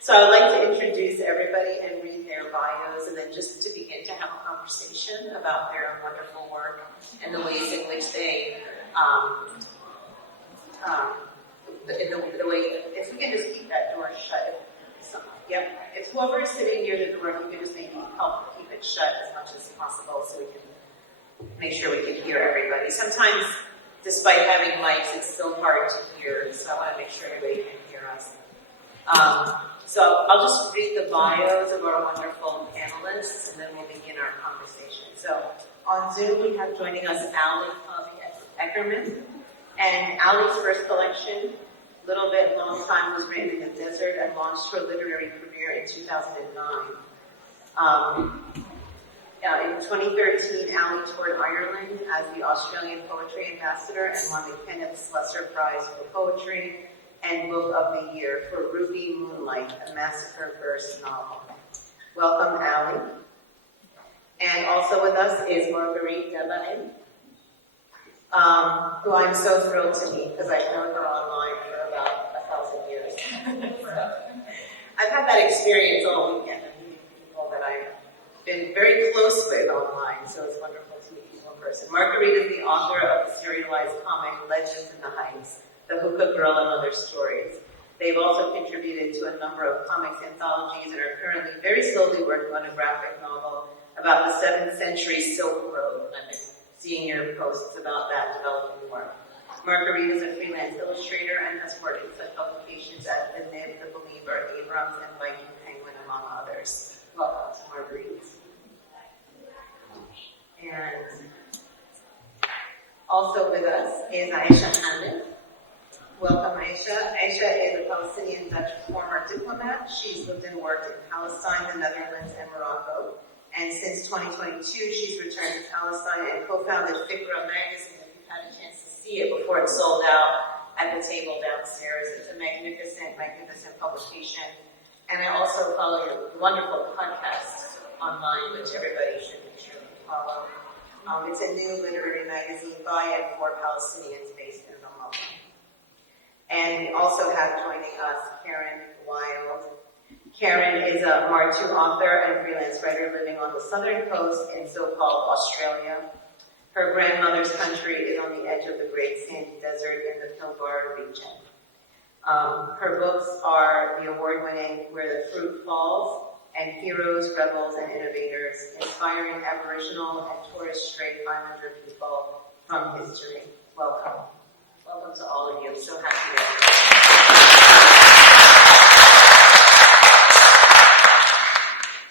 So I would like to introduce everybody and read their bios, and then just to begin to have a conversation about their wonderful work and the ways in which they, the way, if we can just keep that door shut. Yep, if whoever is sitting near the door, if you can just maybe help keep it shut as much as possible so we can make sure we can hear everybody. Sometimes, despite having mics, it's still hard to hear, so I want to make sure everybody can hear us. So I'll just read the bios of our wonderful panelists, and then we'll begin our conversation. So on Zoom, we have joining us Cobby Eckermann, and Ali's first collection, Little Bit Long Time, was written in the desert and launched her literary career in 2009. In 2013, Ali toured Ireland as the Australian Poetry Ambassador and won the Kenneth Slusser Prize for Poetry and Book of the Year for Ruby Moonlight, a massacre verse novel. Welcome, Ali. And also with us is Marguerite Debaie, who I'm so thrilled to meet because I've known her online for about 1,000 years. So, I've had that experience all weekend of meeting people that I've been very close with online, so it's wonderful to meet people in person. Marguerite is the author of the serialized comic Legends in the Heights, The Hookah Girl and Other Stories. They've also contributed to a number of comics anthologies and are currently very slowly working on a graphic novel about the 7th century Silk Road. I've been seeing your posts about that developing work. Marguerite is a freelance illustrator and has worked in such publications as The Nib, The Believer, Abrams, and Viking Penguin, among others. Welcome to Marguerite. And also with us is Aisha Hamid. Welcome, Aisha. Aisha is a Palestinian Dutch former diplomat. She's lived and worked in Palestine, the Netherlands, and Morocco. And since 2022, she's returned to Palestine and co-founded Fikra magazine. If you've had a chance to see it before it sold out at the table downstairs, it's a magnificent, magnificent publication. And I also follow your wonderful podcast online, which everybody should be sure to follow. It's a new literary magazine by and for Palestinians based in Ramallah. And we also have joining us Karen Wyld. Karen is a Martu author and freelance writer living on the southern coast in so-called Australia. Her grandmother's country is on the edge of the Great Sandy Desert in the Pilbara region. Her books are the award-winning Where the Fruit Falls and Heroes, Rebels, and Innovators, inspiring Aboriginal and Torres Strait Islander people from history. Welcome. Welcome to all of you. I'm so happy to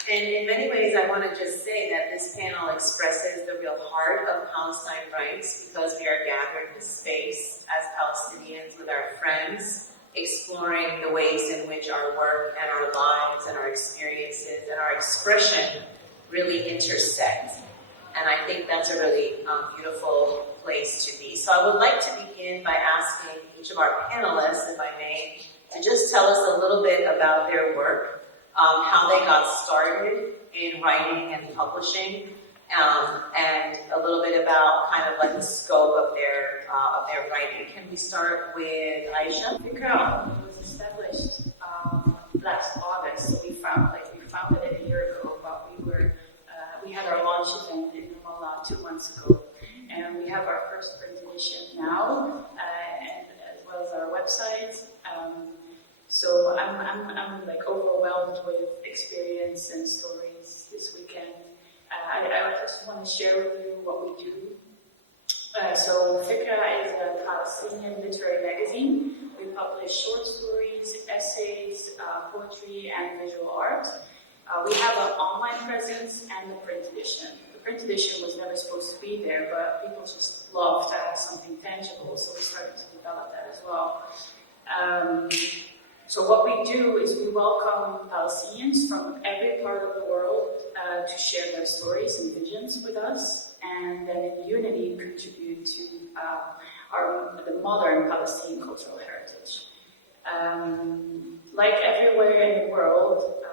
And in many ways, I want to just say that this panel expresses the real heart of Palestine rights because we are gathered in space as Palestinians with our friends, exploring the ways in which our work and our lives and our experiences and our expression really intersect. And I think that's a really beautiful place to be. So I would like to begin by asking each of our panelists, if I may, to just tell us a little bit about their work, how they got started in writing and publishing, and a little bit about kind of like the scope of their writing. Can we start with Aisha? Eckermann was established last August. So we founded it a year ago, but we had our launch event in Ramallah 2 months ago, and we have our first print edition now, and as well as our website. So I'm like overwhelmed with experience and stories this weekend. I just want to share with you what we do. So Fikra is a Palestinian literary magazine. We publish short stories, essays, poetry, and visual art. We have an online presence and a print edition. The print edition was never supposed to be there, but people just love to have something tangible, so we started to develop that as well. So what we do is we welcome Palestinians from every part of the world to share their stories and visions with us, and then in unity contribute to the modern Palestinian cultural heritage. Like everywhere in the world,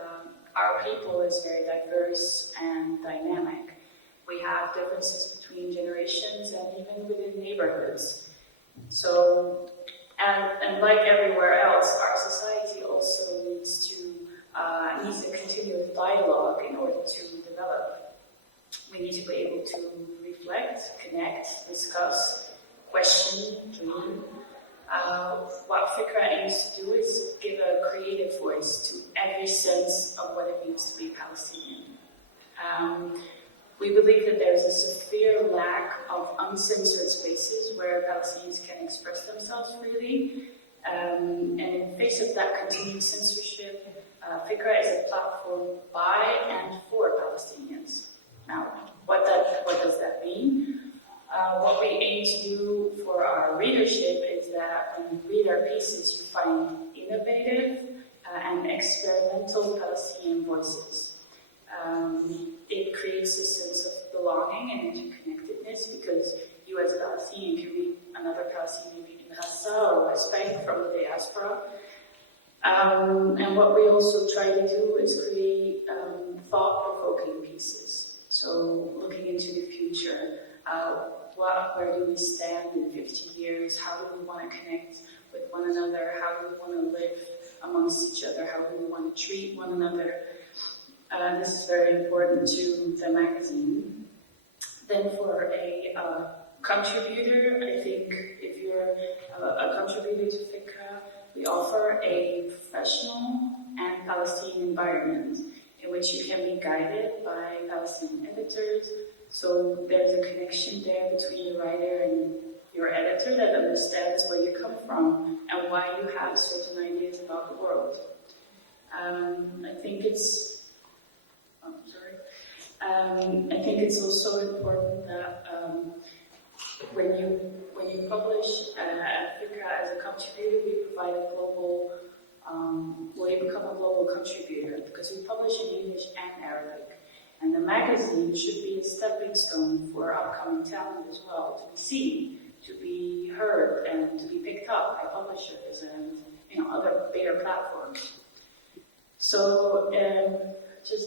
our people is very diverse and dynamic. We have differences between generations and even within neighborhoods. So, and like everywhere else, our society also needs to needs a continuous dialogue in order to develop. We need to be able to reflect, connect, discuss, question, dream. What Fikra aims to do is give a creative voice to every sense of what it means to be Palestinian. We believe that there's a severe lack of uncensored spaces where Palestinians can express themselves freely. And in the face of that continued censorship, Fikra is a platform by and for Palestinians. Now, what does that mean? What we aim to do for our readership is that when you read our pieces, you find innovative and experimental Palestinian voices. It creates a sense of belonging and interconnectedness because you as a Palestinian can read another Palestinian in Gaza or West Bank from the diaspora. And what we also try to do is create thought-provoking pieces. So looking into the future, where do we stand in 50 years? How do we want to connect with one another? How do we want to live amongst each other? How do we want to treat one another? This is very important to the magazine. Then for a contributor, I think if you're a contributor to Fikra, we offer a professional and Palestinian environment in which you can be guided by Palestinian editors. So there's a connection there between the writer and your editor that understands where you come from and why you have certain ideas about the world. I think it's also important that when you publish at Fikra as a contributor, we provide a global, you become a global contributor because we publish in English and Arabic. And the magazine should be a stepping stone for upcoming talent as well, to be seen, to be heard, and to be picked up by publishers and other bigger platforms. So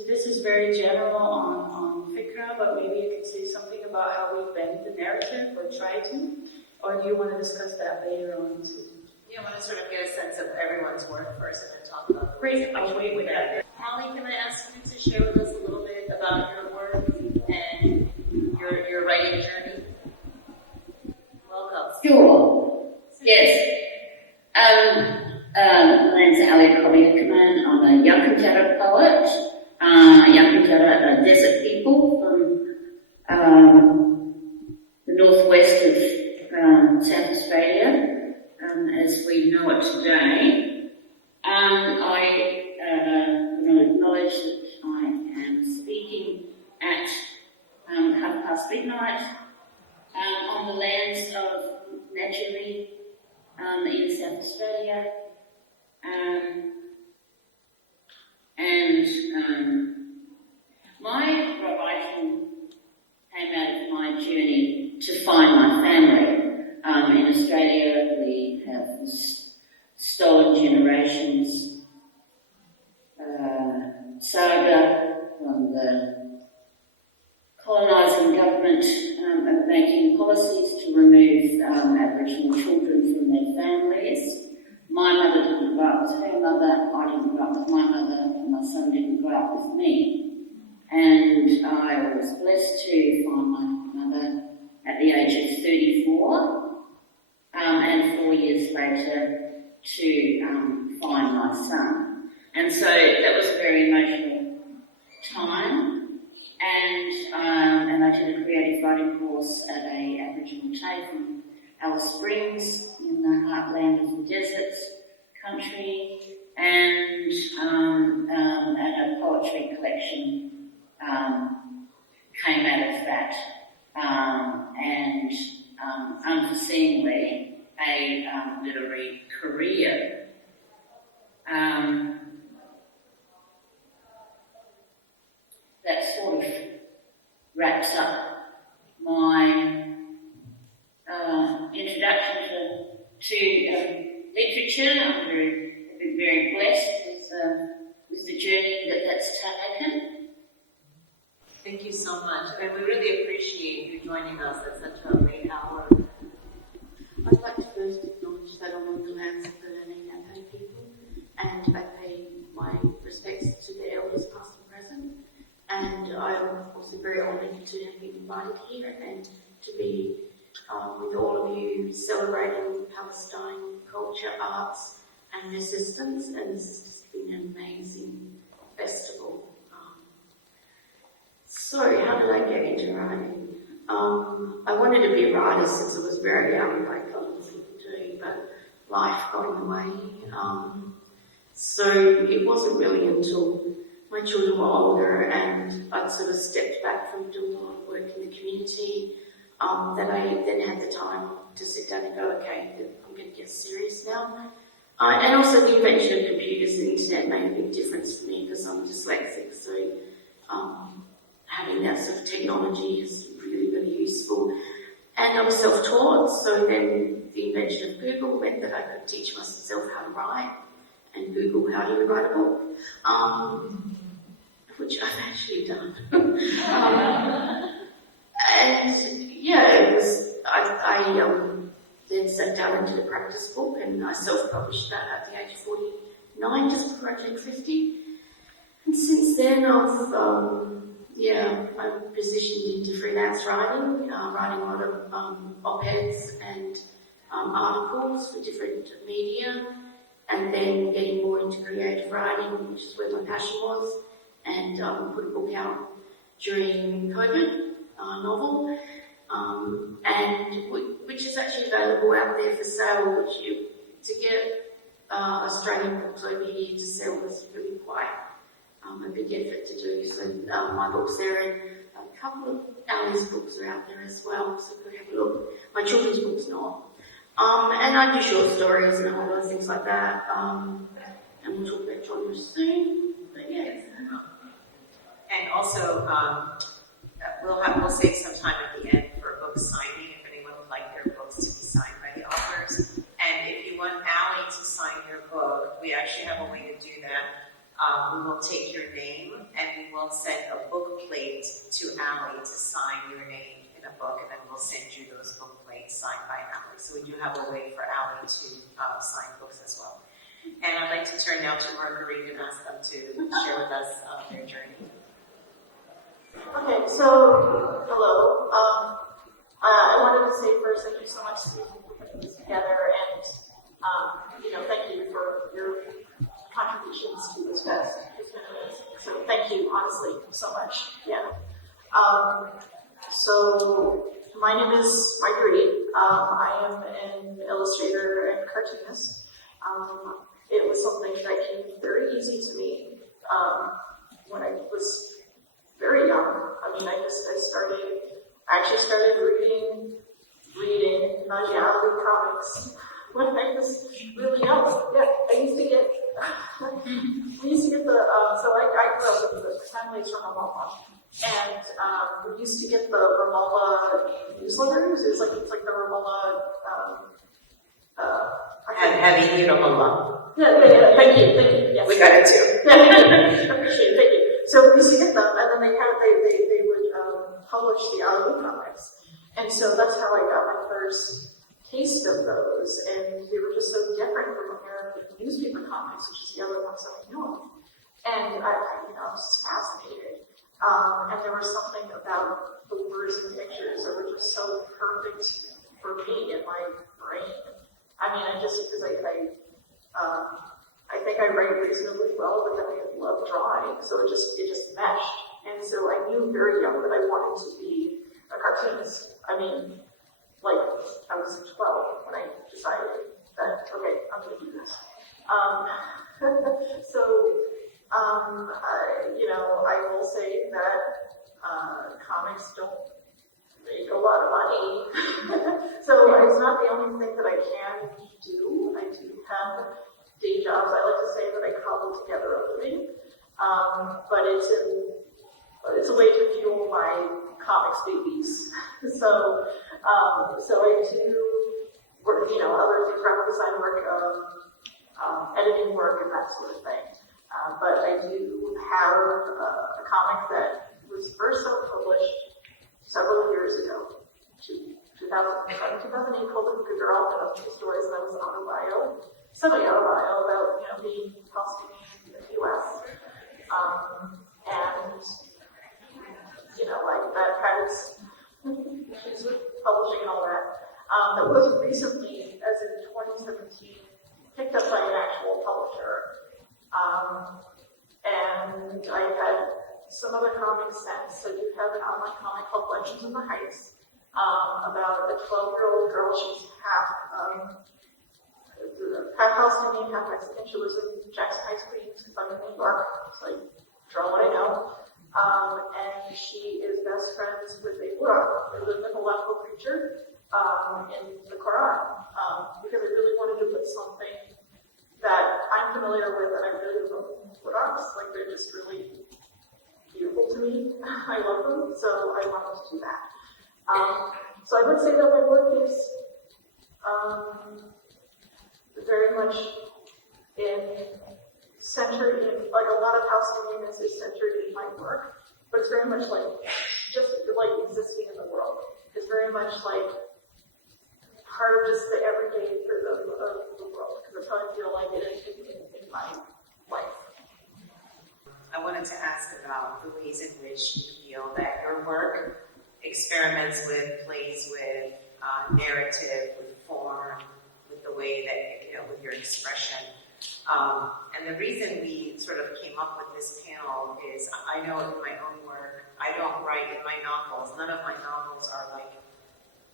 this is very general on Fikra, but maybe you could say something about how we bend the narrative or try to, or do you want to discuss that later on too? Yeah, I want to sort of get a sense of everyone's work first and then talk about. Great, I'll wait with that. Hallie, can I ask you to share with us a little bit about your work and your writing journey? Welcome. Sure. Yes. My name's Cobby Eckermann. I'm a Yakutara poet. Yakutara are desert people from the northwest of South Australia, as we know it today. I acknowledge that I am speaking at midnight on the lands of Marguerite in South Australia. My writing came out of my journey to find my family. In Australia, we have stolen generations saga from the colonising government of making policies to remove Aboriginal children from their families. My mother didn't grow up with her mother, I didn't grow up with my mother, and my son didn't grow up with me. And I was blessed to find my mother at the age of 34, and 4 years later to find my son. And so that was a very emotional time. And I did a creative writing course at a Aboriginal TAFE in Alice Springs in the heartland of the deserts country, and a poetry collection came out of that, and unforeseenly a literary career. That sort of wraps up my introduction to literature. I've been very blessed with the journey that's taken. Thank you so much, and we really appreciate you joining us at such a late hour. I'd like to first acknowledge that I'm on the lands of the Learning and Pay people, and I pay my respects I'm also very honoured to have been invited here and to be with all of you celebrating Palestine culture, arts and resistance, and this has just been an amazing festival. So how did I get into writing? I wanted to be a writer since I was very young, like a lot of people do, but life got in the way. So it wasn't really until my children were older and I'd sort of stepped back from doing a lot of work in the community, that I then had the time to sit down and go, okay, I'm going to get serious now. And also the invention of computers and the internet made a big difference for me because I'm dyslexic, so having that sort of technology is really, really useful. And I was self-taught, so then the invention of Google meant that I could teach myself how to write and Google how to write a book, which I've actually done. And yeah, it was, I then sat down and did a practice book and I self-published that at the age of 49, just before I turned 50. And since then I'm positioned into freelance writing, writing a lot of op-eds and articles for different media, and then getting more into creative writing, which is where my passion was, and put a book out during COVID, novel, and which is actually available out there for sale, to get Australian books over here to sell was really quite a big effort to do. So my book's there, and a couple of Ali's books are out there as well, so go have a look. My children's book's not. And I do short stories and all those things like that. And we'll talk about children soon. But yeah. And also, we'll save some time at the end for book signing if anyone would like their books to be signed by the authors. And if you want Ali to sign your book, we actually have a way to do that. We will take your name and we will send a book plate to Ali to sign your name in a book, and then we'll send you those book plates signed by Ali. So we do have a way for Ali to sign books as well. And I'd like to turn now to Marguerite and ask them to share with us their journey. Okay, so hello. I wanted to say first thank you so much for putting this together, and thank you for your contributions to this fest. It's been amazing. So thank you, honestly, so much. Yeah. So my name is Marguerite. I am an illustrator and cartoonist. It was something that came very easy to me when I was very young. I mean, I actually started reading Muaddi comics when I was really young. Yeah, I used to get so I grew up with the families from Ramallah, and we used to get the Ramallah newsletters. It's like the Ramallah. Have you Ramallah? Yeah. Thank you. Yes. We got it too. Appreciate it. Thank you. So we used to get them, and then they would publish the Ali comics, and so that's how I got my first taste of those, and they were just so different from American newspaper comics, which is the other ones that I know. And I was just fascinated. And there was something about the words and pictures that were just so perfect for me in my brain. I mean, I think I write reasonably well, but then I love drawing, so it just meshed. And so I knew very young that I wanted to be a cartoonist. I mean, like, I was 12 when I decided that, okay, I'm going to do this. I will say that comics don't make a lot of money. So it's not the only thing that I can do. I do have day jobs. I like to say that I cobble together a living. But it's a way to fuel my comics babies. So I do work, other things, graphic design work, editing work, and that sort of thing. But I do have a comic that was first self-published several years ago, 2008, called The Hookah Girl, and a few stories that was semi-autobio about, being Palestinian in the U.S. And was recently, as in 2017, picked up by an actual publisher. And I had some other comics sent. So you have an online comic called Legends of the Heights, about a 12-year-old girl. She's half Palestinian, half Mexican. She lives in Jackson Heights, Queens, if I'm in New York. So I draw what I know. And she is best friends with a Buddha, a mythological creature, in the Quran. Because I really wanted to put something that I'm familiar with, and I really love Qurans. Like, they're just really beautiful to me. I love them, so I wanted to do that. So I would say that my work is very much centered in, like, a lot of Palestinianness is centered in my work, but it's very much like, just like existing in the world. It's very much like part of just the everyday rhythm of the world, because that's how I feel like it is in my life. I wanted to ask about the ways in which you feel that your work experiments with, plays with narrative, with form, with the way that, with your expression. And the reason we sort of came up with this panel is I know in my own work, I don't write in my novels. None of my novels are like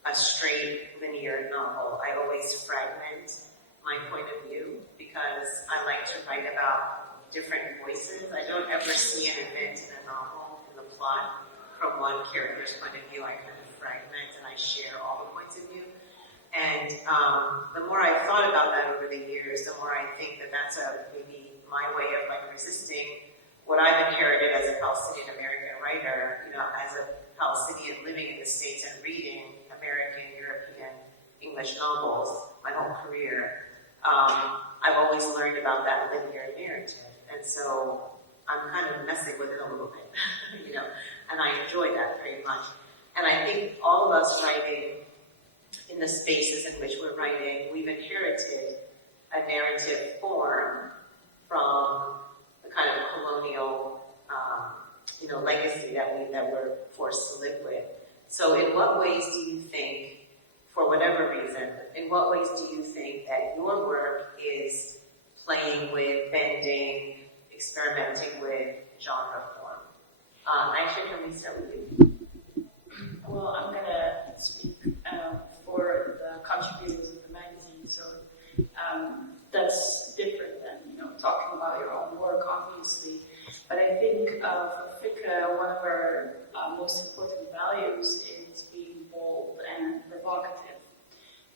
a straight linear novel. I always fragment my point of view because I like to write about different voices. I don't ever see an event in a novel, in the plot, from one character's point of view. I kind of fragment and I share all the points of view. And the more I've thought about that over the years, the more I think that that's maybe my way of like resisting what I've inherited as a Palestinian American writer, as a Palestinian living in the States and reading American, European, English novels my whole career. I've always learned about that linear narrative. And so I'm kind of messing with it a little bit, and I enjoy that very much. And I think all of us writing in the spaces in which we're writing, we've inherited a narrative form from the kind of colonial, legacy that we're forced to live with. So in what ways do you think, for whatever reason, in what ways do you think that your work is playing with, bending, experimenting with genre form? Aisha, can we start with you? Well, I'm going to speak for the contributors of the magazine, so that's different than, talking about your own work, obviously. But I think for Fikra, one of our most important values is being bold and provocative,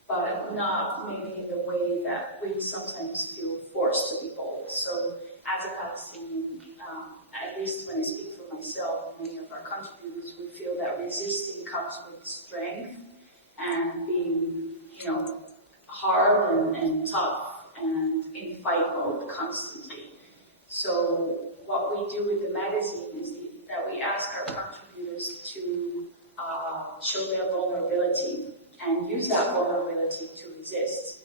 but not maybe in the way that we sometimes feel forced to be bold. So as a Palestinian, at least when I speak for myself, many of our contributors, we feel that resisting comes with strength and being, hard and tough and in fight mode constantly. So what we do with the magazine is that we ask our contributors to show their vulnerability and use that vulnerability to resist.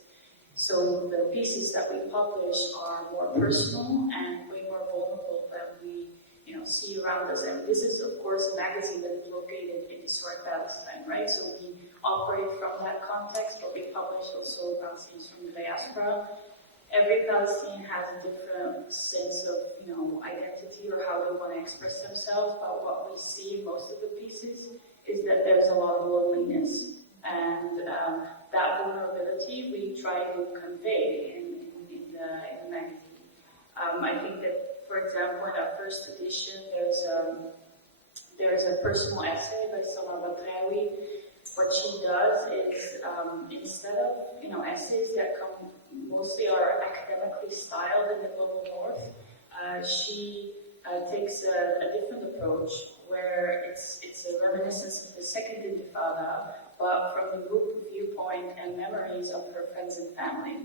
So the pieces that we publish are more personal and way more vulnerable than we, see around us. And this is, of course, a magazine that is located in historic Palestine, right? So we operate from that context, but we publish also Palestinians from the diaspora. Every Palestinian has a different sense of, identity or how they want to express themselves, but what we see in most of the pieces is that there's a lot of loneliness. And that vulnerability we try to convey in the magazine. I think that, for example, in our first edition, there's a personal essay by Salma Batraoui. What she does is, instead of, essays that mostly are academically styled in the global north, she takes a different approach where it's a reminiscence of the second Intifada, but from the group viewpoint and memories of her friends and family.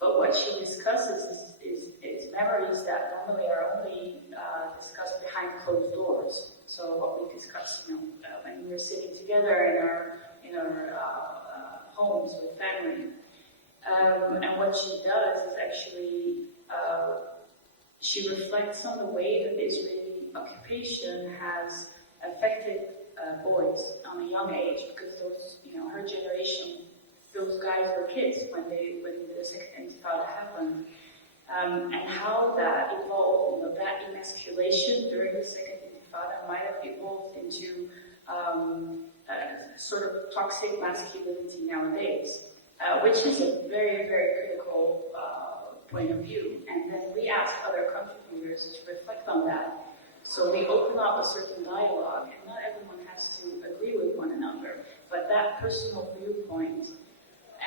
But what she discusses is memories that normally are only discussed behind closed doors. So what we discuss, when we were sitting together in our homes with family. And what she does is actually she reflects on the way that the Israeli occupation has affected boys on a young age, because those, her generation those guys were kids when the Second Intifada happened, and how that evolved. That emasculation during the Second Intifada might have evolved into sort of toxic masculinity nowadays, which is a very, very critical point of view. And then we ask other contributors to reflect on that. So we open up a certain dialogue, and not everyone has to agree with one another, but that personal viewpoint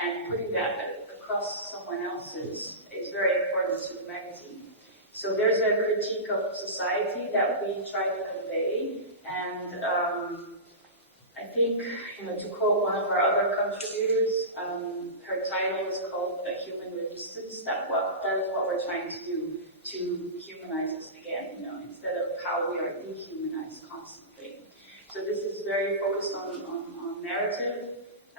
and putting that across someone else's is very important to the magazine. So there's a critique of society that we try to convey, and I think, to quote one of our other contributors, her title is called A Human Resistance. That is what we're trying to do, to humanize us again, instead of how we are dehumanized constantly. So this is very focused on narrative,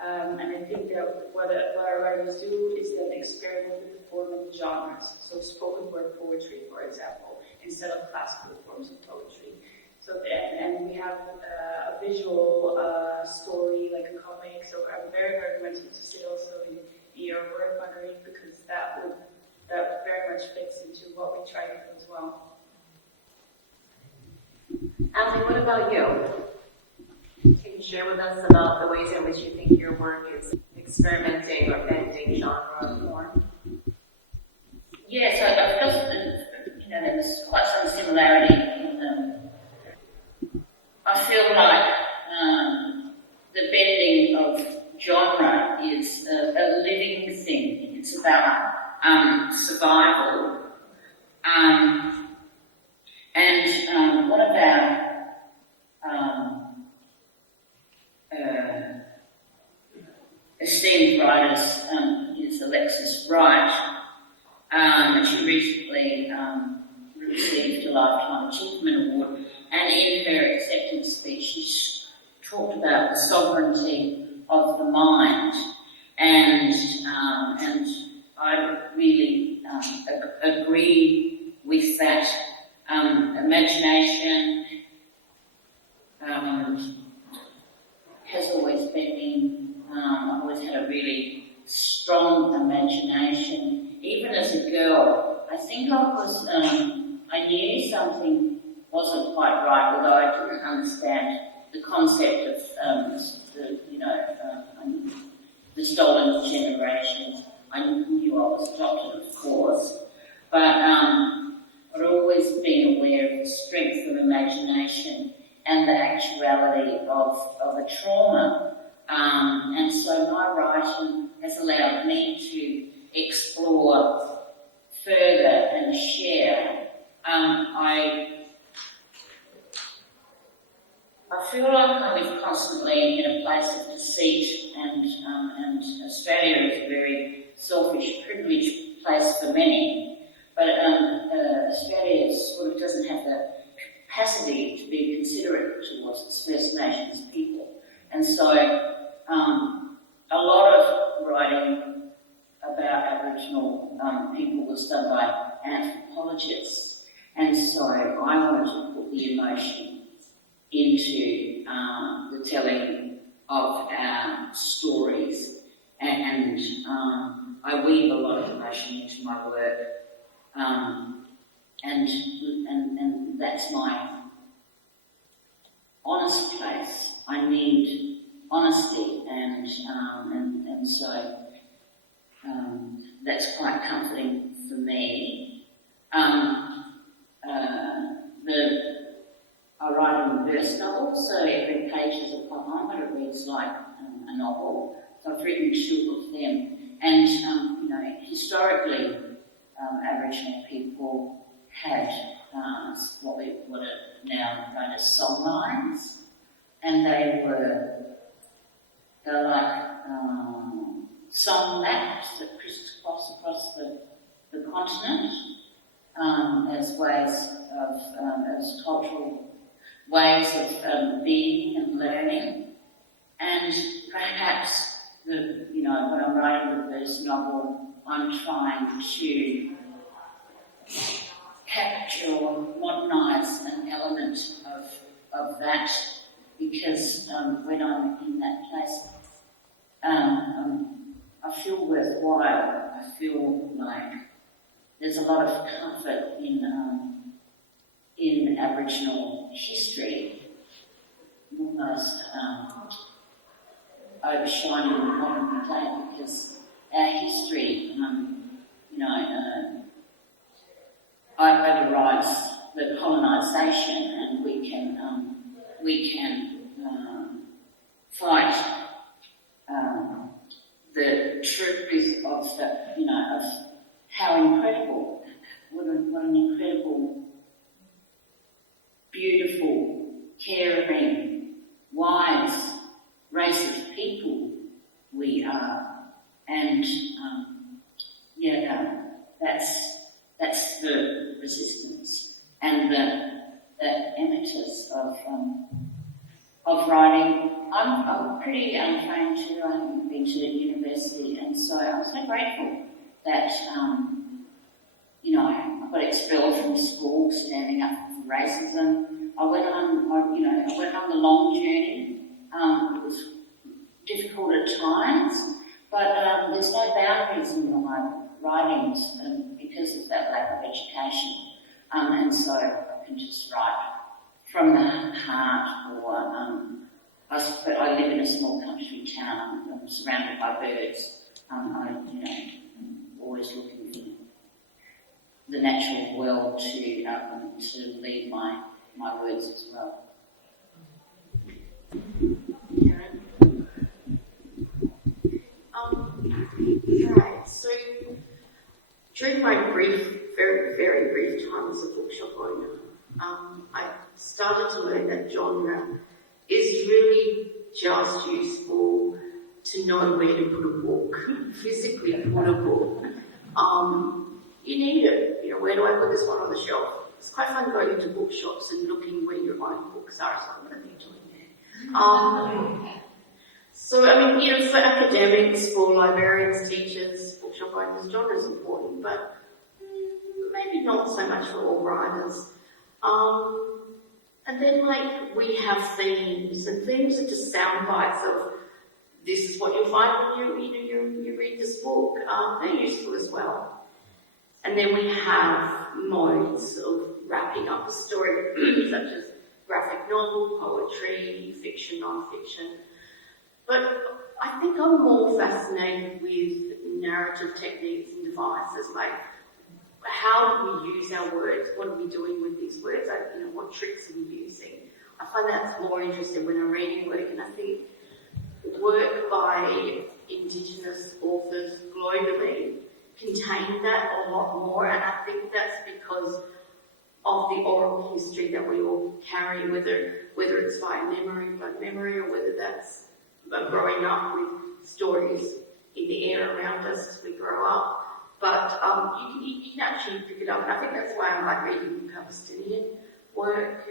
and I think that what our writers do is then experiment with the form of genres. So spoken word poetry, for example, instead of classical forms of poetry. So and we have a visual story, like a comic. So I'm very, very much interested also in your work, Marguerite, because that very much fits into what we try to do as well. Ali, what about you? Can you share with us about the ways in which you think your work is experimenting or bending genre or form? Yes, I've just, there's quite some similarity in them. I feel like the bending of genre is a living thing. It's about survival. And one of our esteemed writers is Alexis Wright, and she recently received a Lifetime Achievement Award, and in her acceptance speech she talked about the sovereignty of the mind, and I really agree with that. Imagination has always been, I've always had a really strong imagination. Even as a girl, I think I knew something wasn't quite right, although I didn't understand the concept of the stolen generation. I knew I was adopted, of course, but I'd always been aware of the strength of imagination and the actuality of a trauma. And so my writing has allowed me to explore further and share. I feel like I live constantly in a place of deceit, and Australia is a very selfish, privileged place for many. But Australia sort of doesn't have the capacity to be considerate towards its First Nations people. And so a lot of writing about Aboriginal people was done by anthropologists. And so I wanted to put the emotion into the telling of our stories. And I weave a lot of emotion into my work. And that's my honest place. I need honesty, and so that's quite comforting for me. I write in verse novels, so every page is a poem, but it reads like a novel. So I've written 2 of them, and historically, Aboriginal people had what are now known as songlines, and they're like song maps that crisscross across the continent as ways of as cultural ways of being and learning, and perhaps when I'm writing the verse novel, I'm trying to capture or modernise an element of that, because when I'm in that place, feel worthwhile. I feel like there's a lot of comfort in Aboriginal history, almost overshining the modern day, because our history, overrides the colonisation, and we can fight the truth of of how incredible, what an incredible, beautiful, caring, wise race of people we are, and that's the resistance and the impetus of writing. I'm pretty untrained too. I haven't been to university, and so I'm so grateful that I got expelled from school standing up for racism. I went on the long journey. It was difficult at times, but there's no boundaries in my writings because of that lack of education, and so I can just write from the heart. But I live in a small country town. I'm surrounded by birds. I'm always looking for the natural world to lead my words as well. Right, so during my very, very brief time as a bookshop owner, I started to learn that genre is really just useful to know where to put a book, physically put a book. You need it. Where do I put this one on the shelf? It's quite fun going into bookshops and looking where your own books are, so I'm going to be doing that. So, for academics, for librarians, teachers, bookshop owners, genre is important, but maybe not so much for all writers. And then, we have themes, and themes are just sound bites of this is what you'll find when you read this book. They're useful as well. And then we have modes of wrapping up a story, such as graphic novel, poetry, fiction, non-fiction. But I think I'm more fascinated with narrative techniques and devices, like how do we use our words? What are we doing with these words? What tricks are we using? I find that's more interesting when I'm reading work, and I think work by Indigenous authors globally contain that a lot more, and I think that's because of the oral history that we all carry, whether it's by memory, or whether that's growing up with stories in the air around us as we grow up. But you can actually pick it up, and I think that's why I like reading Palestinian work,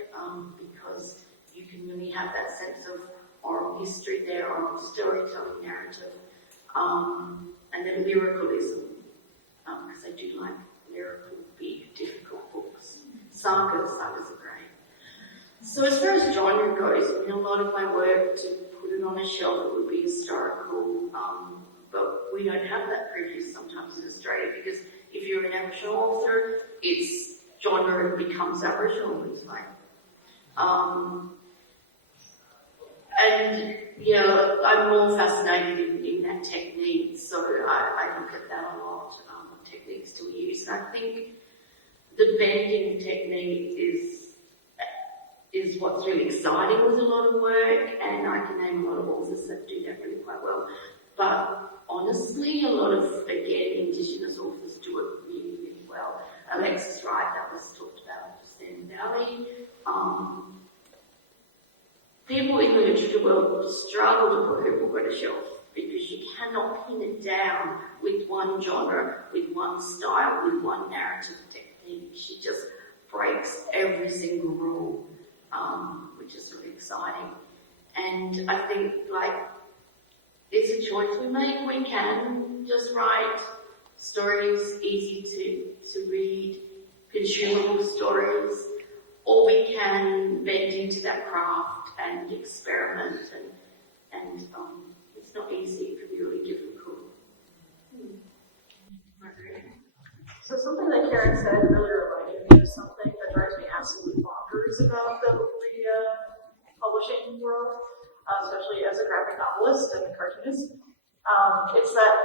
because you can really have that sense of oral history there, oral storytelling, narrative, and then lyricalism, because I do like lyrical, big, difficult books. Sagas are great. So as far as genre goes, a lot of my work, to put it on a shelf, it would be historical, but we don't have that privilege sometimes in Australia, because if you're an Aboriginal author, its genre becomes Aboriginal. It's like, I'm more fascinated in that technique, so I look at that a lot, what techniques do we use, and I think the bending technique is what's really exciting with a lot of work, and I can name a lot of authors that do that really quite well. But honestly, a lot of, again, Indigenous authors do it really, really well. Alexis Wright, that was talked about just in Valley. People in the literature world struggle to put her book on a shelf because you cannot pin it down with one genre, with one style, with one narrative technique. She just breaks every single rule, which is really exciting. And I think, it's a choice we make. We can just write stories easy to read, consumable stories, or we can bend into that craft and experiment, and it's not easy, it can be really difficult. So something that Karen said earlier reminded me of something that drives me absolutely bonkers about the media publishing world, especially as a graphic novelist and a cartoonist. It's that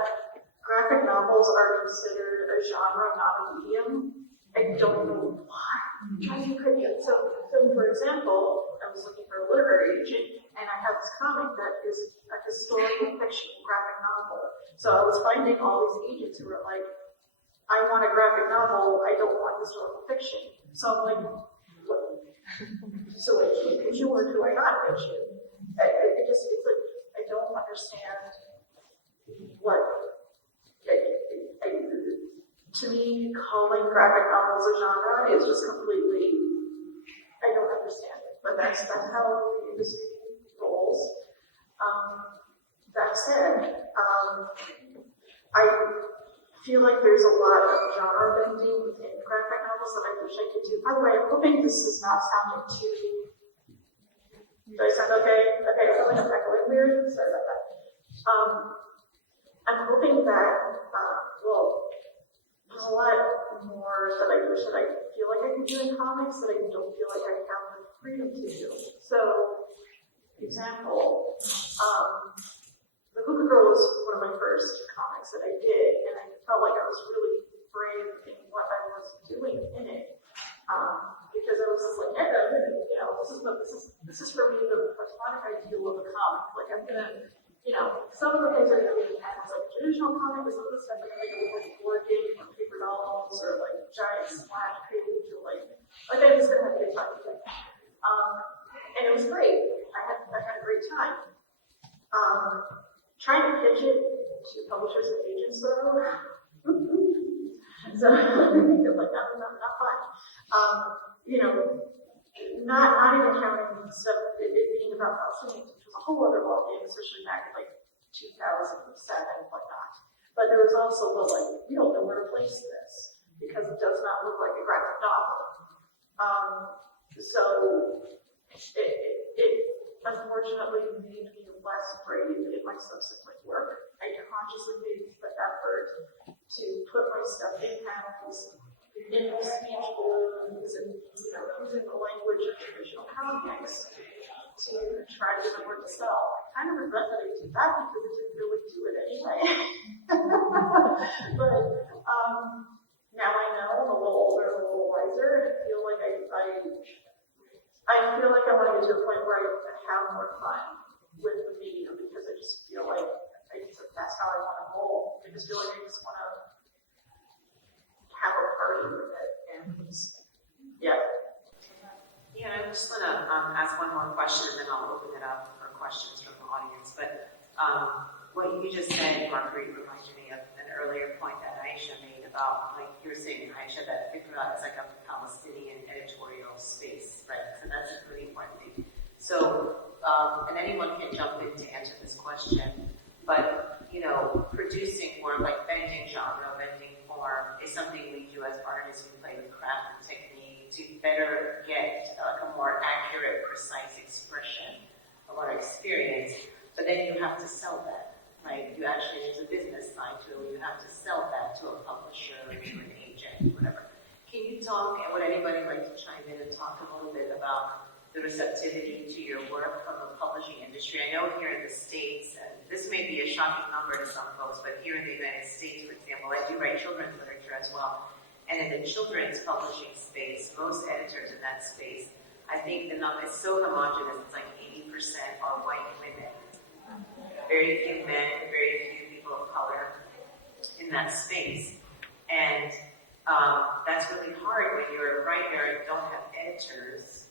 graphic novels are considered a genre, not a medium. I don't know why. It drives me crazy. So for example, I was looking for a literary agent, and I have this comic that is a historical fiction graphic novel. So I was finding all these agents who were like, I want a graphic novel, I don't want historical fiction. So I'm like, what? So wait, do you pitch you or do I not pitch you? It's like, I don't understand what, to me, calling graphic novels a genre is just completely, I don't understand it. But that's how the industry rolls. That said, I feel like there's a lot of genre bending within graphic novels that I wish I could do. By the way, I'm hoping this is not sounding too. Do I sound okay? Okay, I'm like echoing weird. Sorry about that. I'm hoping that, there's a lot more that I wish that I feel like I could do in comics that I don't feel like I have the freedom to do. So, example, The Hookah Girl was one of my first comics that I did, and I felt like I was really brave in what I was doing in it. Because I was just like, this is for me the platonic ideal of a comic. Like, I'm gonna, some of the things are gonna be as like traditional comic, but some of the stuff are gonna be like board game or paper dolls or like giant splash page or like I'm just gonna have a good time with it. And it was great. I had a great time. Trying to pitch it to publishers and agents though. So it's like not fun. Not even counting stuff it being about Palestinians, which was a whole other ballgame, especially back in like 2007 and whatnot. But there was also the we don't know where to place this because it does not look like a graphic novel. So it unfortunately made me less brave in my subsequent work. I consciously made the effort to put my stuff in panels, in speech bowls, and using the language of traditional comics to try to get the word to sell. I kind of regret that I did that because it didn't really do it anyway. But now I know I'm a little older, a little wiser, and I feel like I feel like I want to get to a point where I have more fun with the medium because I just feel like that's how I want to roll. I just feel like I just want to have a party with it, and yeah. Yeah, I just want to ask one more question, and then I'll open it up for questions from the audience. But what you just said, Marguerite, reminded me of an earlier point that Aisha made about, like you were saying, Aisha, that think about it as like a Palestinian editorial space, right? So that's a really important thing. So, and anyone can jump in to answer this question, but, producing work like bending genre, bending form is something we do as artists. We play with craft and technique to better get a more accurate, precise expression of our experience. But then you have to sell that, right? You actually, there's a business side to it where you have to sell that to a publisher or to an agent, whatever. Can you talk, and would anybody like to chime in and talk a little bit about the receptivity to your work from the publishing industry? I know here in the States, and this may be a shocking number to some folks, but here in the United States, for example, I do write children's literature as well. And in the children's publishing space, most editors in that space, I think the number is so homogenous, it's like 80% are white women. Very few men, very few people of color in that space. And that's really hard when you're a writer and don't have editors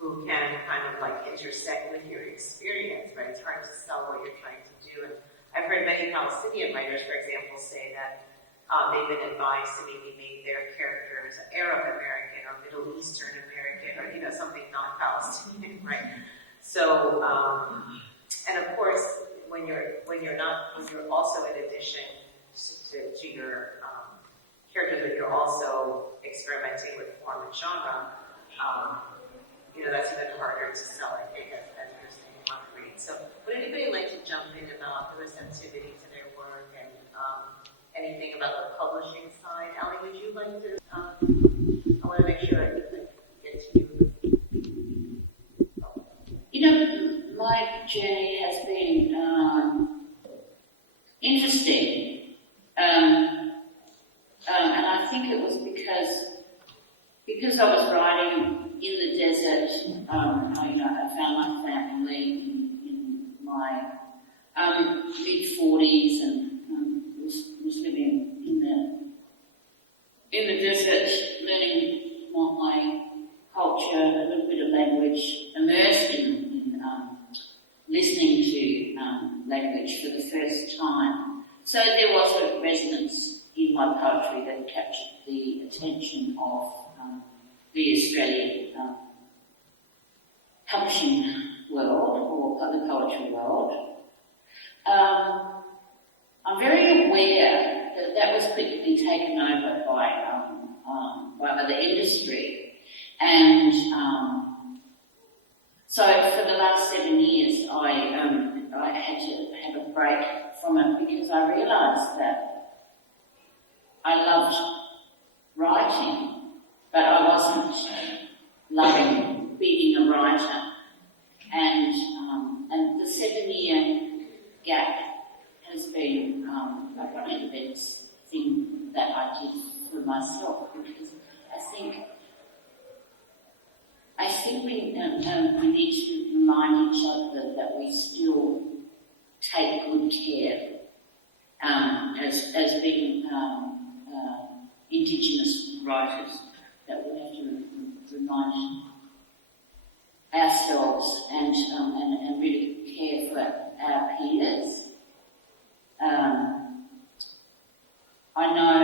who can kind of like intersect with your experience, right? It's hard to sell what you're trying to do. And I've heard many Palestinian writers, for example, say that they've been advised to maybe make their characters Arab American or Middle Eastern American or, something non-Palestinian, right? So, and of course, when you're also in addition to your character, that you're also experimenting with form and genre, that's even harder to sell, I think, as you're saying, Marguerite. So would anybody like to jump in about the receptivity to their work and anything about the publishing side? Allie, would you my journey has been interesting, and I think it was because I was riding in the desert. I found my family in my mid-40s and was living in the desert, learning my culture, a little bit of language, immersed in listening to language for the first time. So there was a resonance in my poetry that captured the attention of the Australian publishing world, or the poetry world. I'm very aware that was quickly taken over by other industry, and so for the last 7 years I had to have a break from it because I realised that I loved writing, but I wasn't loving being a writer, and the 7-year gap has been probably the best thing that I did for myself, because I think we need to remind each other that we still take good care as being Indigenous writers, that we have to remind ourselves and really care for our peers. I know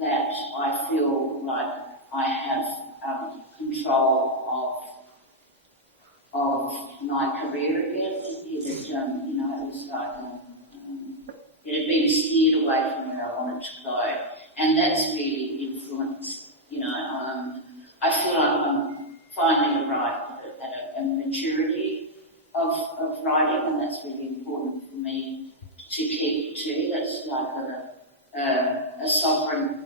that I feel like I have control of my career again. It was like it had been steered away from where I wanted to go, and that's really influenced. I feel like I'm finally right at a maturity of writing, and that's really important for me to keep to. That's like a sovereign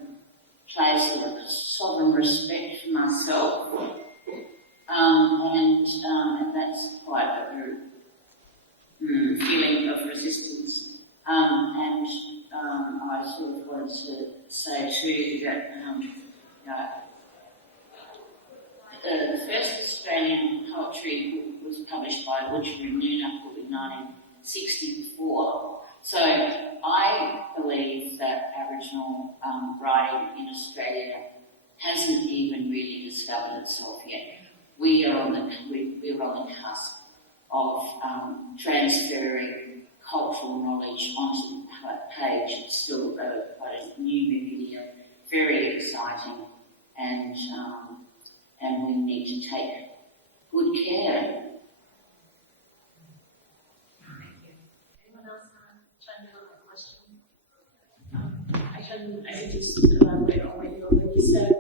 place of sovereign respect for myself, and that's quite a feeling of resistance. And I sort of wanted to say too that the first Australian poetry book was published by Wyld in 1964. So I believe that Aboriginal writing in Australia hasn't even really discovered itself yet. We're on the cusp of transferring cultural knowledge onto the page. It's still quite a new medium, very exciting, and we need to take good care. I just elaborate on what you already said.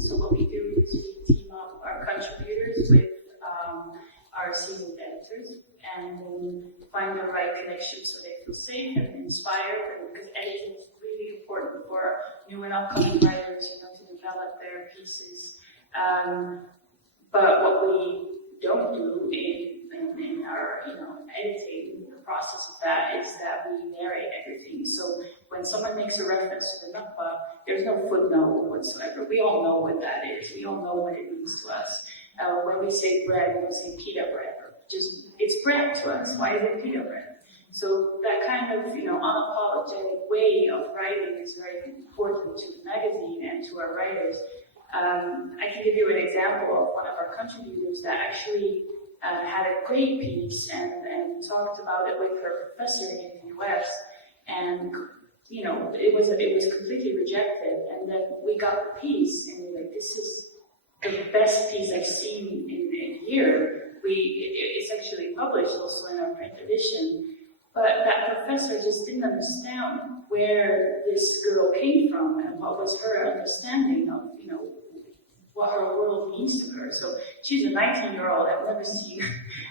So what we do is we team up our contributors with our senior editors, and then find the right connection so they feel safe and inspired. Because editing is really important for new and upcoming writers, to develop their pieces. But what we don't do in our editing, the process of that, is that we narrate everything. So when someone makes a reference to the Nukba, there's no footnote whatsoever. We all know what that is. We all know what it means to us. When we say bread, we don't say pita bread. It's bread to us. Why is it pita bread? So that kind of, unapologetic way of writing is very important to the magazine and to our writers. I can give you an example of one of our contributors that actually had a great piece and talked about it with her professor in the US, and it was completely rejected. And then we got the piece, and we're like, this is the best piece I've seen in a year. It's actually published also in our print edition. But that professor just didn't understand where this girl came from and what was her understanding of, what her world means to her. So she's a 19-year-old. I've never seen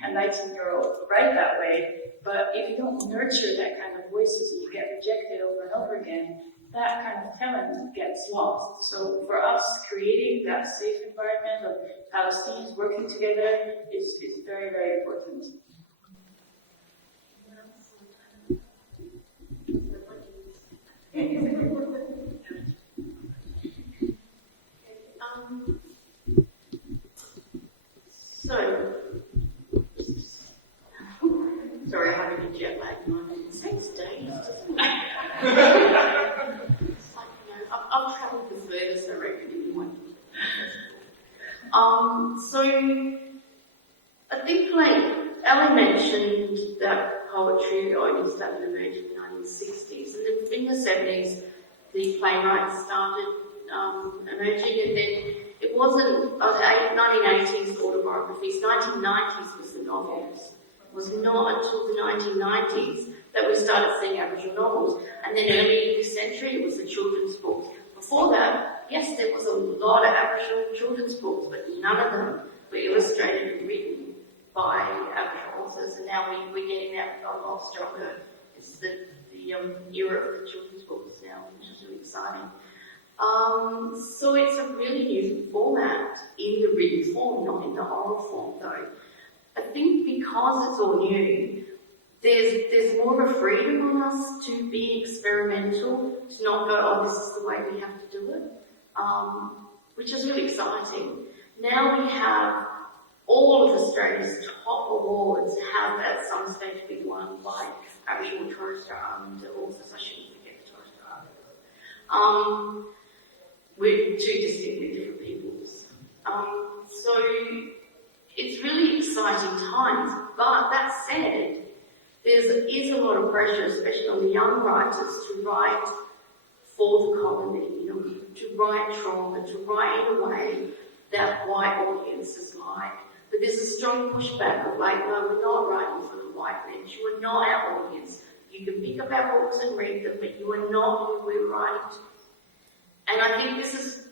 a 19-year-old write that way. But if you don't nurture that kind of voices and you get rejected over and over again, that kind of talent gets lost. So for us, creating that safe environment of Palestinians working together is very, very important. Sorry, I'm having a jet lag. It takes days, doesn't it? I've travelled the furthest, I reckon, anyway. So, I think, like, Ali mentioned that poetry only started emerging in the 1960s, and then in the 70s, the playwrights started emerging, and then it wasn't, 1980s autobiographies, 1990s was the novels. It was not until the 1990s that we started seeing Aboriginal novels, and then early in this century it was the children's books. Before that, yes, there was a lot of Aboriginal children's books, but none of them were illustrated and written by Aboriginal authors, and now we're getting that a lot stronger. It's the era of the children's books now, which is really exciting. So it's a really new format in the written form, not in the oral form though. I think because it's all new, there's more of a freedom on us to be experimental, to not go, oh, this is the way we have to do it, which is really exciting. Now we have all of Australia's top awards have at some stage been won by Aboriginal Torres Strait Islander authors. I shouldn't forget the Torres Strait Islanders. We're two distinctly different peoples. So it's really exciting times, but that said, there is a lot of pressure, especially on the young writers, to write for the colony, to write trauma, to write in a way that white audiences like. But there's a strong pushback of like, no, we're not writing for the white lens. You are not our audience. You can pick up our books and read them, but you are not who we're writing to. And I think this is,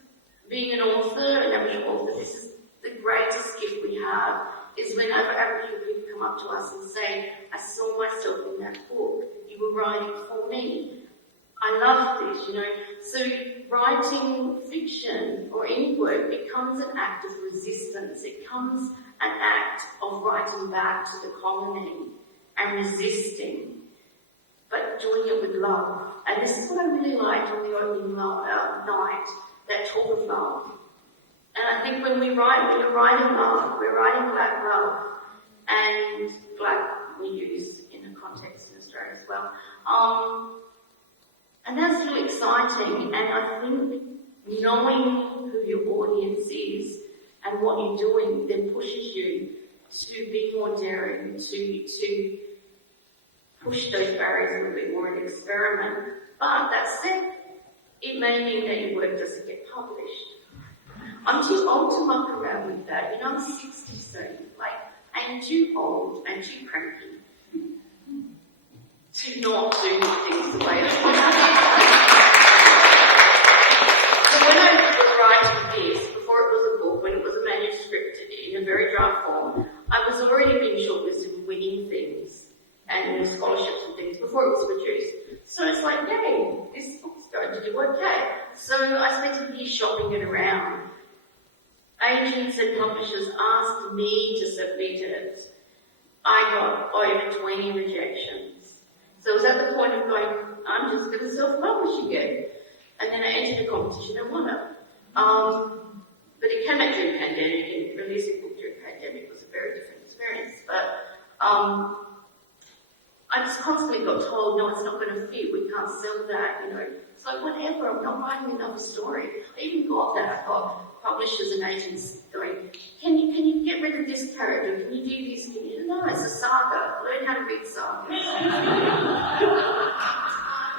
being an author, an Aboriginal author, this is the greatest gift we have, is whenever Aboriginal people come up to us and say, I saw myself in that book, you were writing for me. I love this, So writing fiction or any work becomes an act of resistance. It becomes an act of writing back to the colony and resisting, but doing it with love. And this is what I really liked on the opening night, that talk of love. And I think when we're writing love, we're writing black love, and black we use in a context in Australia as well. And that's really exciting, and I think knowing who your audience is and what you're doing then pushes you to be more daring, to push those barriers a little bit more and experiment. But that said, it may mean that your work doesn't get published. I'm too old to muck around with that. I'm 60 soon. I'm too old and too cranky to not do things the way that I So when I was writing this, before it was a book, when it was a manuscript in a very draft form, I was already being shortlisted and winning things and scholarships and things before it was produced. So it's like, yay, this book's going to do okay. So I spent a year shopping it around. Agents and publishers asked me to submit it. I got over 20 rejections. So it was at the point of going, I'm just going to self-publish again. And then I entered a competition and won it. But it came out during the pandemic, and releasing a book during the pandemic was a very different experience. But I just constantly got told, no, it's not going to fit, we can't sell that, It's like, whatever, I'm not writing another story. I even got that. I got publishers and agents going, can you get rid of this character? Can you do this? No, it's a saga. Learn how to read sagas.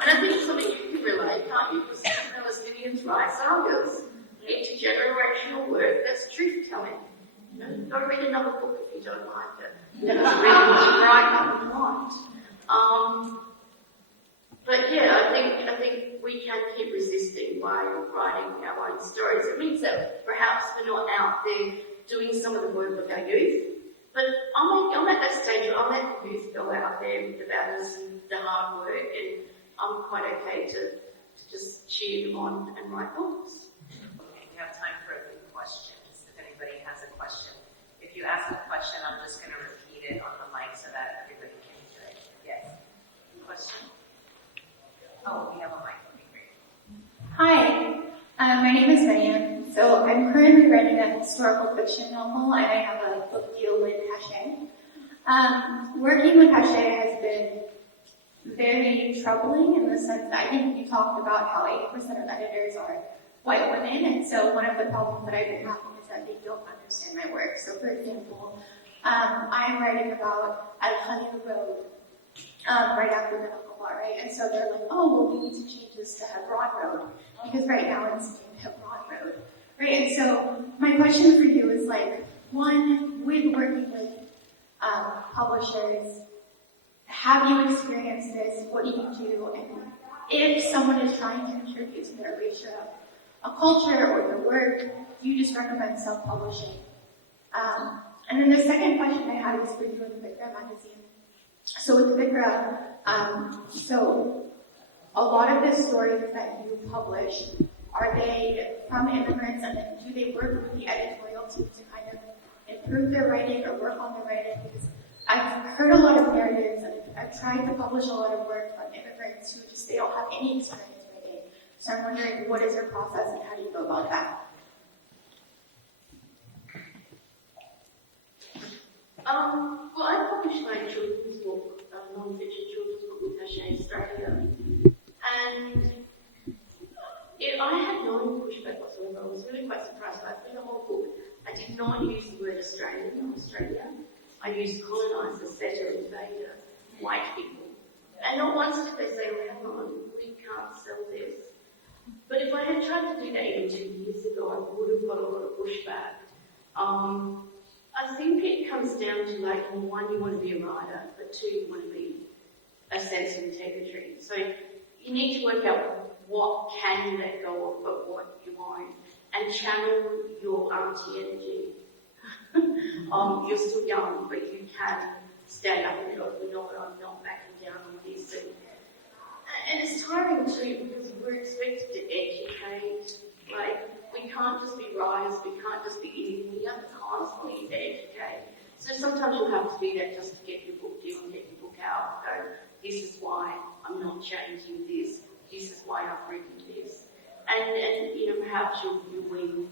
And I think it's something you can relate, can't you? Because Palestinians write sagas. Intergenerational work, that's truth-telling. Don't read another book if you don't like it. Read the right one you want. But yeah, I think we can keep resisting by writing our own stories. It means that perhaps we're not out there doing some of the work of our youth. But I'm at that stage where I'll let the youth go out there with the batters and the hard work, and I'm quite okay to just cheer them on and write books. Okay, we have time for a few questions, if anybody has a question. If you ask a question, I'm just going to currently writing a historical fiction novel, and I have a book deal with Hachette. Working with Hachette has been very troubling in the sense that I think you talked about how 80% of editors are white women, and so one of the problems that I've been having is that they don't understand my work. So for example, I am writing about Al-Khalil Road, right after the Nakaba, right? And so they're like, oh, well, we need to change this to Hebron Road, because right now it's named Hebron Road, right? And so my question for you is like, one, with working with publishers, have you experienced this? What do you do? And if someone is trying to contribute to their erasure of a culture or their work, do you just recommend self-publishing? And then the second question I had was for you in the Vikra magazine. So with Vikra, so a lot of the stories that you publish, are they from immigrants, and then do they work with the editorial team to kind of improve their writing or work on the writing? Because I've heard a lot of narratives, and I've tried to publish a lot of work from immigrants who just, they don't have any experience writing. So I'm wondering, what is your process and how do you go about that? Well, I published my children's book, non-fiction children's book with Hachette Australia, and I had no pushback whatsoever. I was really quite surprised. I read the whole book. I did not use the word Australian or Australia. I used colonizer, setter, invader, white people. And not once did they say, well, hang on, we can't sell this. But if I had tried to do that even 2 years ago, I would have got a lot of pushback. I think it comes down to like, one, you want to be a writer, but two, you want to be a sense of integrity. So you need to work out what can you let go of, but what you won't, and channel your auntie energy. You're still young, but you can stand up and go, you know what, I'm not backing down on this. And it's tiring too, because we're expected to educate. Like, we can't just be writers, we can't just be eating, we have to constantly educate. So sometimes you'll have to be there just to get your book deal and get your book out. So this is why I'm not changing this. This is why I've written this. And you know, perhaps you'll win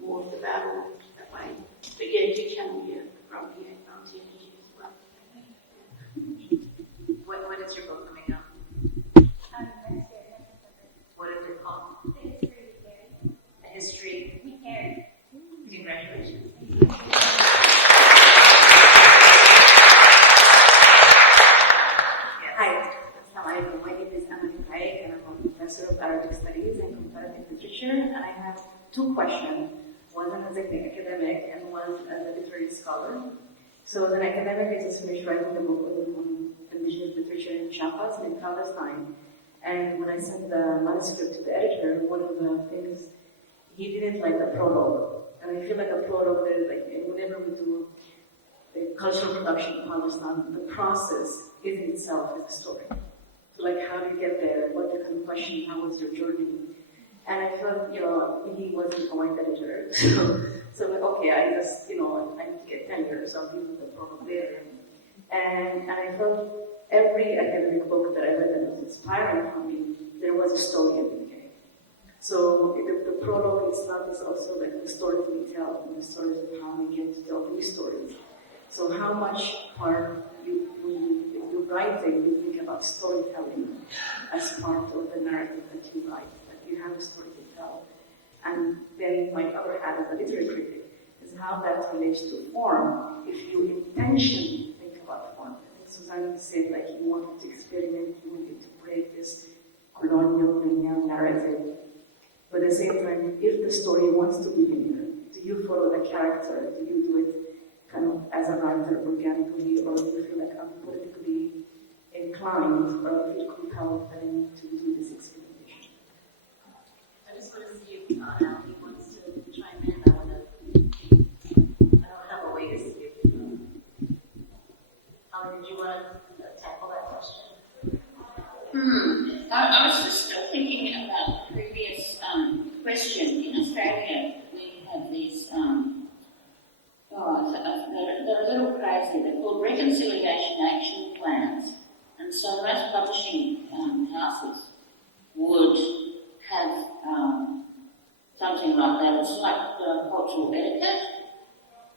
more of the battle that way. But yeah, do channel your grumpy auntie energy as well. When is your book coming out? Next year, next September. What is it called? The History We Carry. A History. We Carry. Congratulations. Hi, Assalamualaikum. My name is Marguerite, and I'm a professor of Arabic Studies and Comparative Literature. And I have two questions. One as an academic and one as a literary scholar. So as an academic, I just finished writing the book on indigenous literature in Chiapas and in Palestine. And when I sent the manuscript to the editor, one of the things, he didn't like the prologue. And I feel like a prologue is like, whenever we do the cultural production in Palestine, the process is in itself is a story. So like, how do you get there? What the kind of question? How was your journey? And I felt, he wasn't a white editor. So I'm like, okay, I just, I need to get tenure, so I'll give him the prologue there. And I felt every academic book that I read that was inspiring for me, there was a story at the beginning. So the prologue itself is also like the stories we tell, and the stories of how we get to tell these stories. So how much part if you're writing, you think about storytelling as part of the narrative that you write. You have a story to tell. And then my other hat as a literary critic is how that relates to form. If you intentionally think about form, I think Suzanne said like you wanted to experiment, you wanted to break this colonial linear narrative. But at the same time, if the story wants to be linear, do you follow the character? Do you do it kind of as a writer organically, or do you feel like I'm politically inclined or feel compelled that I need to do this experimentation? I just want to see if Allie wants to chime in. I don't have a way to see if Allie, did you want to tackle that question? I was just still thinking about the previous question. In Australia, we have these, they're a little crazy. They're called reconciliation action plans. And so most publishing houses would have something like that. It's like cultural etiquette,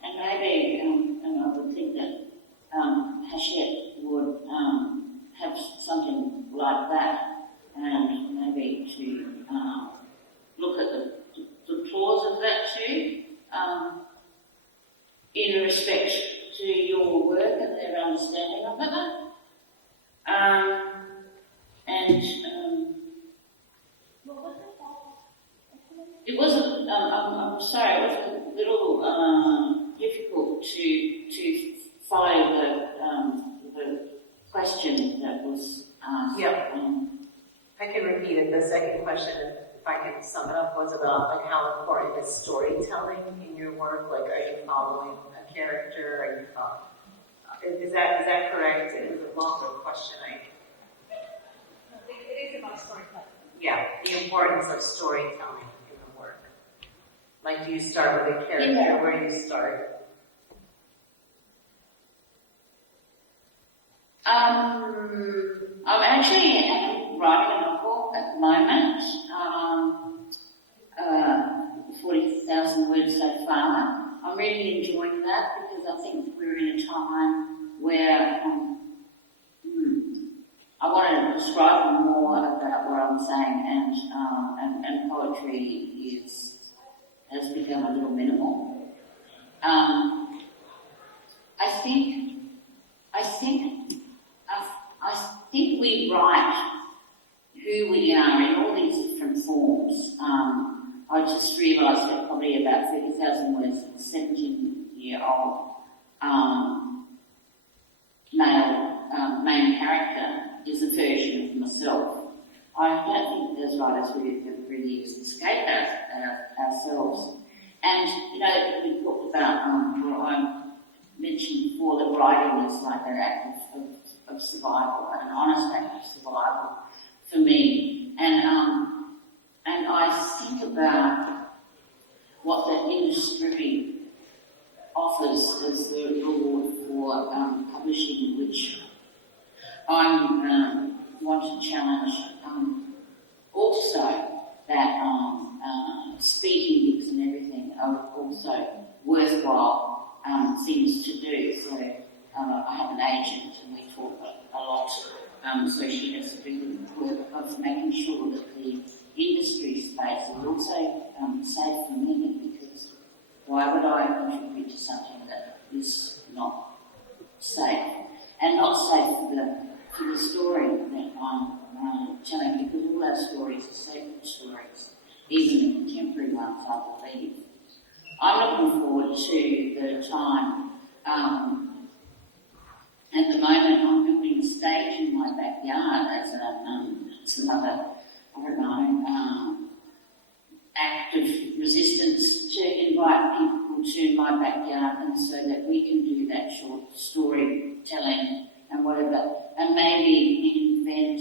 and maybe, and I would think that Hachette would have something like that, and maybe to look at the flaws of that too, in respect to your work and their understanding of it. It wasn't, I'm sorry, it was a little difficult to follow the question that was asked. Yep. I can repeat it. The second question, if I can sum it up, was about like how important is storytelling in your work? Like, are you following a character? Are you following? Is that correct? It was a longer question. It is about storytelling. Yeah, the importance of storytelling in the work. Like, do you start with a character? Where do you start? I'm actually writing a novel at the moment, 40,000 words so far. I'm really enjoying that because I think we're in a time where I want to describe more about what I'm saying, and poetry has become a little minimal. I think we write who we are in all these different forms. I just realised that probably about 30,000 words, a 17-year-old male main character is a version of myself. I don't think as writers we really escape ourselves. And, we talked about, what I mentioned before, that writing is like an act of survival, an honest act of survival for me. And I think about what the industry offers as the reward for publishing, which I want to challenge. Also, that speaking gigs and everything are also worthwhile things to do. So I have an agent and we talk a lot. So she has to do the work of making sure that the industry space is also safe for me, because why would I contribute to something that is not safe? And not safe for the story that I'm telling, because all our stories are sacred stories, even the contemporary ones, I believe. I'm looking forward to the time. At the moment, I'm building a stage in my backyard as another, act of resistance to invite people to my backyard, and so that we can do that short storytelling and whatever, and maybe invent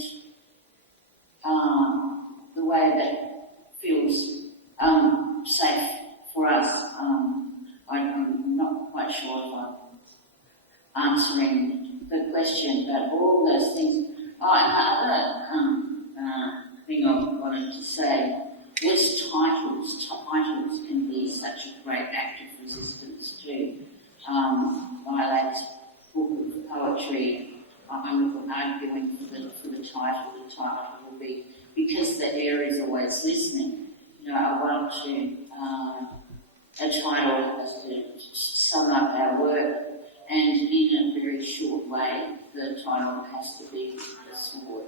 the way that feels safe for us. I'm not quite sure if I'm answering the question, but all those things. Oh, and the other thing I wanted to say was titles. Titles can be such a great act of resistance too. My latest book of poetry, I'm arguing for the title. The title will be Because the Air is Always Listening. I want to, a title has to sum up our work, and in a very short way, the title has to be The Sword.